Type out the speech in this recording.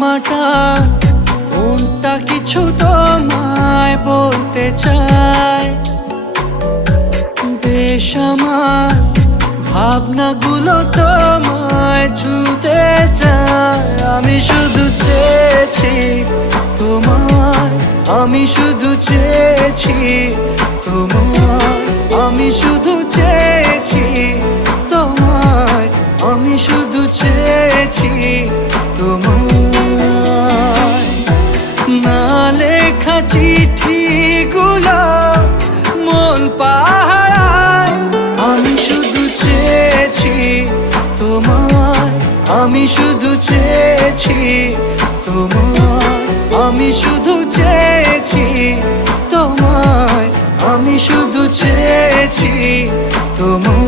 মাটা মনটা কিছু তোমায় বলতে চায়। বেশ আমার ভাবনাগুলো তোমায় ছুতে চায়। আমি শুধু চেয়েছি তোমায়, আমি শুধু চেয়েছি তোমায়, আমি শুধু চেয়েছি তোমায়, আমি শুধু চেয়েছি তোমায়। না লেখা চিঠিগুলো মন পাহারায়। আমি শুধু চেয়েছি তোমায়, আমি শুধু চেয়েছি তোমায়, আমি শুধু চেয়েছি তোমায়, আমি শুধু চেয়েছি তোমায়।